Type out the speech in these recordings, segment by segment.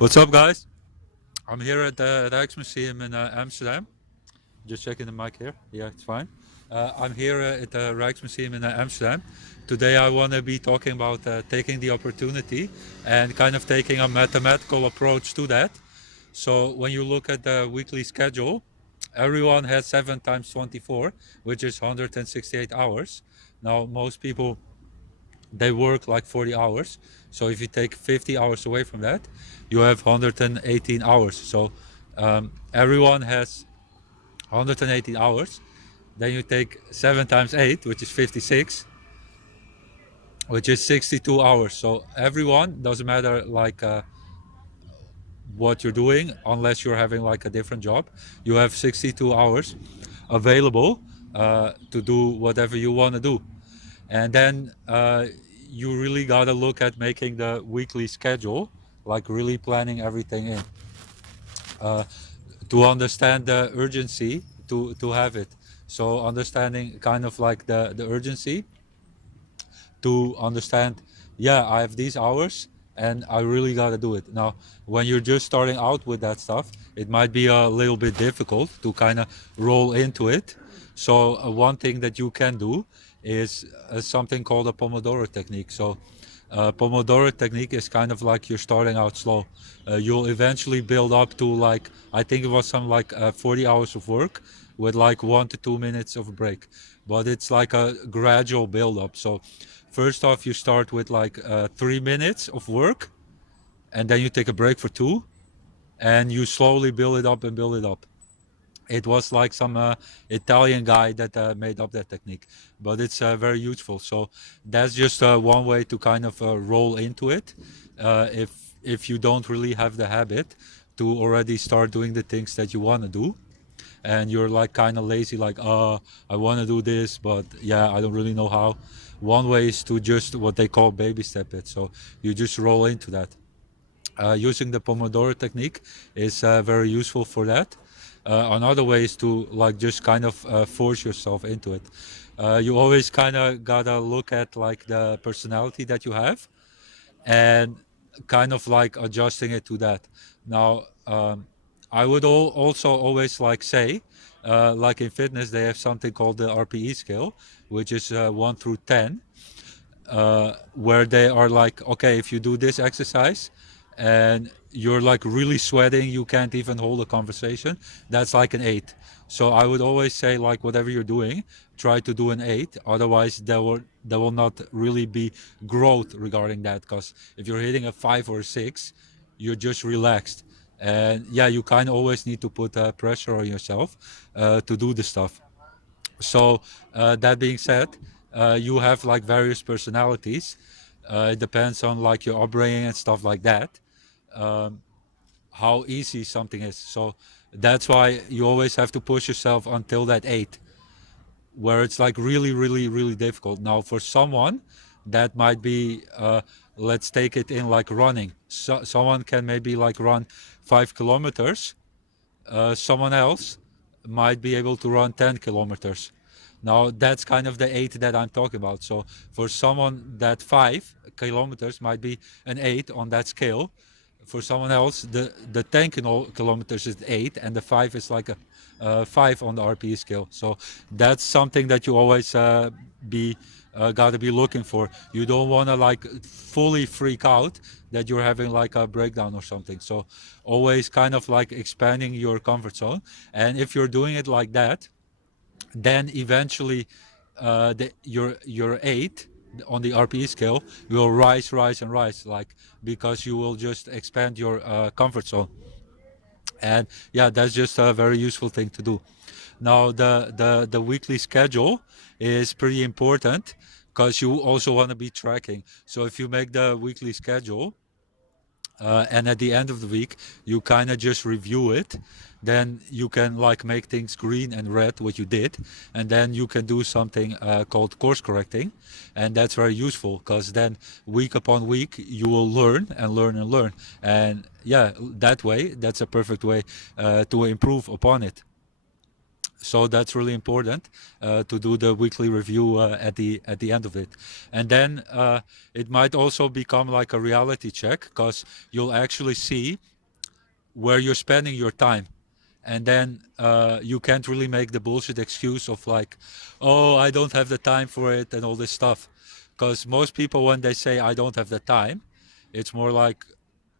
What's up, guys? I'm here at the Rijksmuseum in Amsterdam. Just checking the mic here. Yeah, it's fine. I'm here at the Rijksmuseum in Amsterdam. Today I want to be talking about taking the opportunity and kind of taking a mathematical approach to that. So when you look at the weekly schedule, everyone has 7 times 24, which is 168 hours. Now, most people they work like 40 hours. So if you take 50 hours away from that, you have 118 hours. So everyone has 118 hours. Then you take 7 times 8, which is 56, which is 62 hours. So everyone, doesn't matter like what you're doing, unless you're having like a different job, you have 62 hours available to do whatever you want to do. And then you really got to look at making the weekly schedule, like really planning everything in to understand the urgency to have it. So understanding kind of like the urgency to understand, yeah, I have these hours and I really got to do it. Now, when you're just starting out with that stuff, it might be a little bit difficult to kind of roll into it. So one thing that you can do is something called a Pomodoro Technique. So Pomodoro Technique is kind of like you're starting out slow. You'll eventually build up to like, I think it was some like 40 hours of work with like 1 to 2 minutes of a break. But it's like a gradual build up. So first off, you start with like 3 minutes of work, and then you take a break for 2, and you slowly build it up and build it up. It was like some Italian guy that made up that technique, but it's very useful. So that's just one way to kind of roll into it. If you don't really have the habit to already start doing the things that you want to do, and you're like kind of lazy, like, I want to do this, but yeah, I don't really know how. One way is to just what they call baby step it. So you just roll into that. Using the Pomodoro technique is very useful for that. Another way is to like just kind of force yourself into it. You always kind of gotta look at like the personality that you have and kind of like adjusting it to that. Now, I would also always like say, like in fitness, they have something called the RPE scale, which is 1 through 10, where they are like, okay, if you do this exercise and you're like really sweating, you can't even hold a conversation, that's like an 8. So I would always say, like, whatever you're doing, try to do an 8. Otherwise, there will not really be growth regarding that. Because if you're hitting a 5 or a 6, you're just relaxed. And yeah, you kind of always need to put pressure on yourself to do the stuff. So that being said, you have like various personalities. It depends on like your upbringing and stuff like that, how easy something is. So that's why you always have to push yourself until that 8, where it's like really, really, really difficult. Now, for someone, that might be, let's take it in like running. So someone can maybe like run 5 kilometers. Someone else might be able to run 10 kilometers. Now, that's kind of the 8 that I'm talking about. So for someone, that 5 kilometers might be an 8 on that scale. For someone else, the 10 kilometers is 8, and the 5 is like a 5 on the RPE scale. So that's something that you always be got to be looking for. You don't want to like fully freak out that you're having like a breakdown or something. So always kind of like expanding your comfort zone. And if you're doing it like that, then eventually your 8 on the RPE scale will rise, like, because you will just expand your comfort zone. And yeah, that's just a very useful thing to do. Now, the weekly schedule is pretty important because you also want to be tracking. So if you make the weekly schedule, and at the end of the week you kind of just review it, then you can like make things green and red what you did, and then you can do something called course correcting, and that's very useful because then week upon week you will learn and learn and learn, and yeah, that way, that's a perfect way to improve upon it. So that's really important to do the weekly review at the end of it. And then it might also become like a reality check, because you'll actually see where you're spending your time. And then you can't really make the bullshit excuse of like, oh, I don't have the time for it and all this stuff. Because most people, when they say I don't have the time, it's more like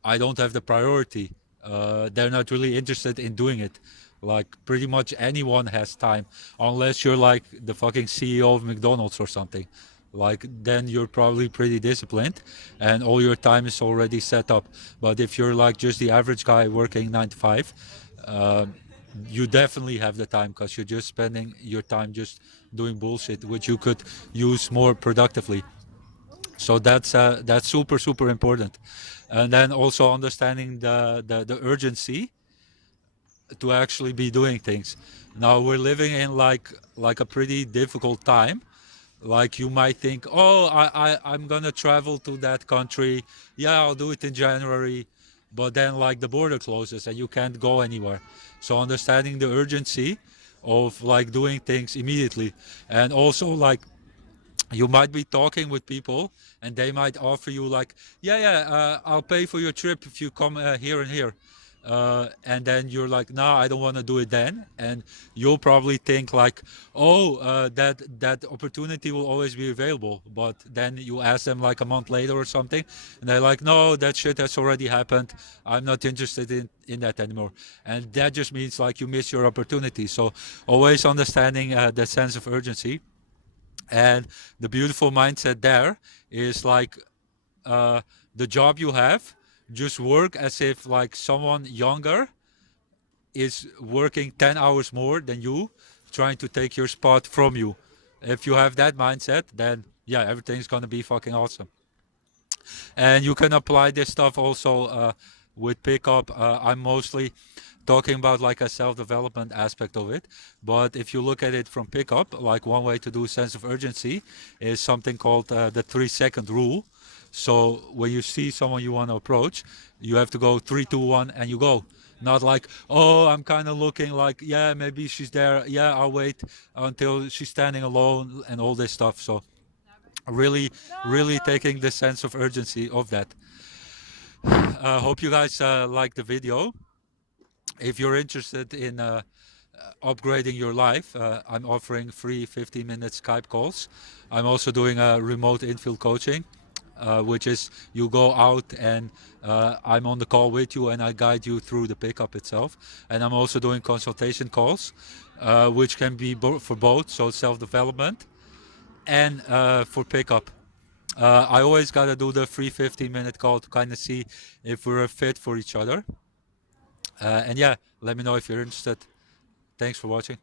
I don't have the priority. They're not really interested in doing it. Like pretty much anyone has time, unless you're like the fucking CEO of McDonald's or something. Like then you're probably pretty disciplined and all your time is already set up. But if you're like just the average guy working 9 to 5, you definitely have the time, because you're just spending your time just doing bullshit which you could use more productively. So that's super important. And then also understanding the urgency to actually be doing things. Now we're living in like a pretty difficult time. Like you might think, oh, I'm gonna travel to that country, yeah, I'll do it in January, but then like the border closes and you can't go anywhere. So understanding the urgency of like doing things immediately. And also like you might be talking with people and they might offer you like, I'll pay for your trip if you come here and here. And then you're like, no, I don't want to do it then. And you'll probably think like, oh, that opportunity will always be available. But then you ask them like a month later or something, and they're like, no, that shit has already happened. I'm not interested in that anymore. And that just means like you miss your opportunity. So always understanding that sense of urgency. And the beautiful mindset there is like the job you have, just work as if like someone younger is working 10 hours more than you, trying to take your spot from you. If you have that mindset, then yeah, everything's gonna be fucking awesome. And you can apply this stuff also with pickup. I'm mostly talking about like a self-development aspect of it, but if you look at it from pickup, like one way to do sense of urgency is something called the 3-second rule. So when you see someone you want to approach, you have to go 3, 2, 1 and you go. Not like, oh, I'm kind of looking like, yeah, maybe she's there, yeah, I'll wait until she's standing alone and all this stuff. So really taking the sense of urgency of that. Hope you guys like the video. If you're interested in upgrading your life, I'm offering free 15-minute Skype calls. I'm also doing a remote infield coaching, which is you go out and I'm on the call with you and I guide you through the pickup itself. And I'm also doing consultation calls, which can be for both, so self-development and for pickup. I always gotta do the free 15-minute call to kind of see if we're a fit for each other. And yeah, let me know if you're interested. Thanks for watching.